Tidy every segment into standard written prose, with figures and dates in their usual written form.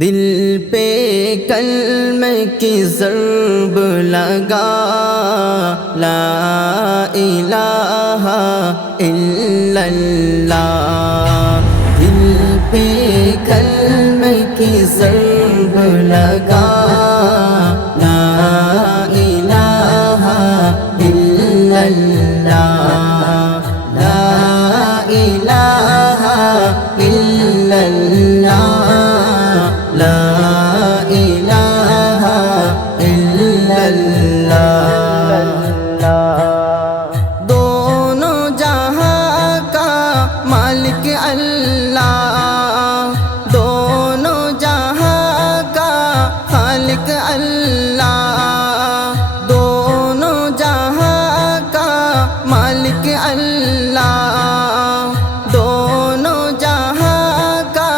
دل پہ کلمے کی ضرب لگا، لا الہ الا اللہ۔ دل پہ کلمے کی ضرب لگا، لا الہ الا اللہ، لا الہ الا اللہ، لا الہ الا اللہ۔ دونوں جہاں کا مالک اللہ، دونوں جہاں کا خالق اللہ، دونوں جہاں کا مالک اللہ، دونوں جہاں کا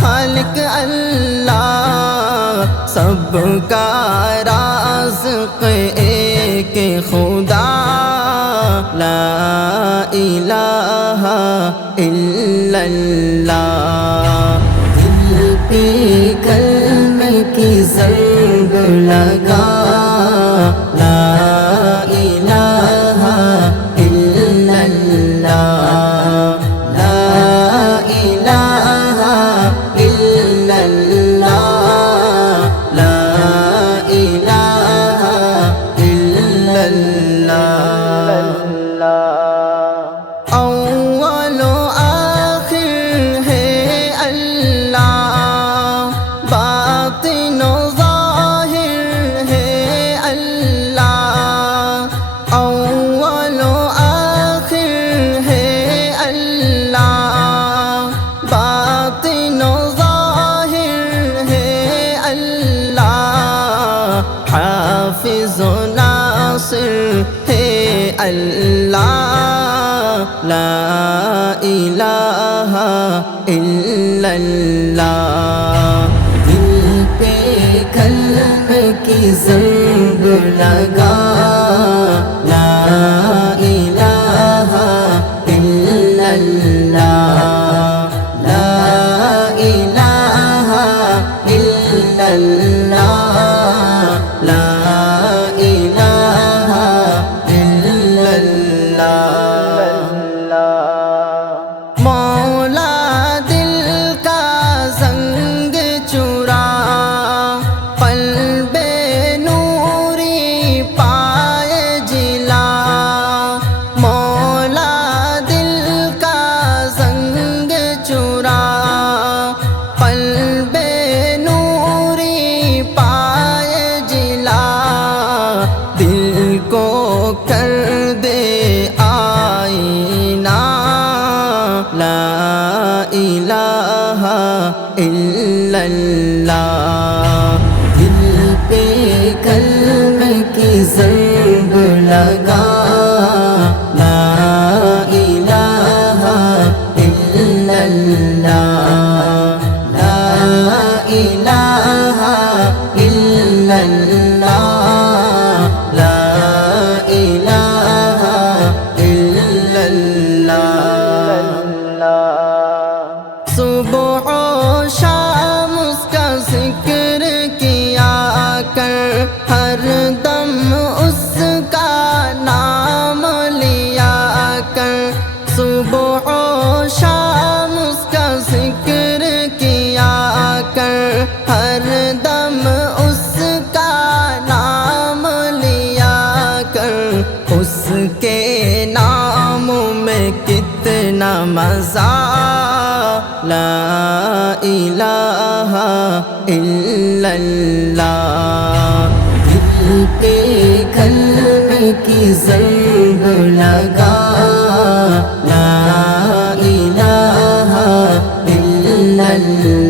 خالق اللہ۔ سب کا رازق ایک خدا، لا الہ الا اللہ۔ دل پہ کلمے کی ضرب لگا، لا الہ الا اللہ، لا الہ الا اللہ، لا الہ الا اللہ۔ اول و آخر ہے اللہ، باطن و ظاہر ہے اللہ، اول و آخر ہے اللہ، باطن و ظاہر ہے اللہ، حافظ و ناصر ہے اللہ، لا الہ الا اللہ۔ دل پہ کلمے کی ضرب لگا، لا الہ الا اللہ، لا الہ الا اللہ، لا الہ الا اللہ۔ مولا دل کا زنگ چرا، قلب نوری پائے جلا، مولا دل کا زنگ چرا، قلب نوری پائے جلا، دل کو کر دے آئینہ، لا الہ الا اللہ۔ دل پہ کلمے کی ضرب لگا، لا الہ الا اللہ، لا الہ الا اللہ، لا الہ الا اللہ۔ صبح و شام اس کا ذکر کیا کر، ہر دم اس کا نام لیا کر، صبح و شام اس کا ذکر کیا کر، ہر دم اس کا نام لیا کر، اس کے نام میں کتنا مزہ، لا الہ الا اللہ۔ دل پہ کلمے کی ضرب لگا، لا الہ الا اللہ۔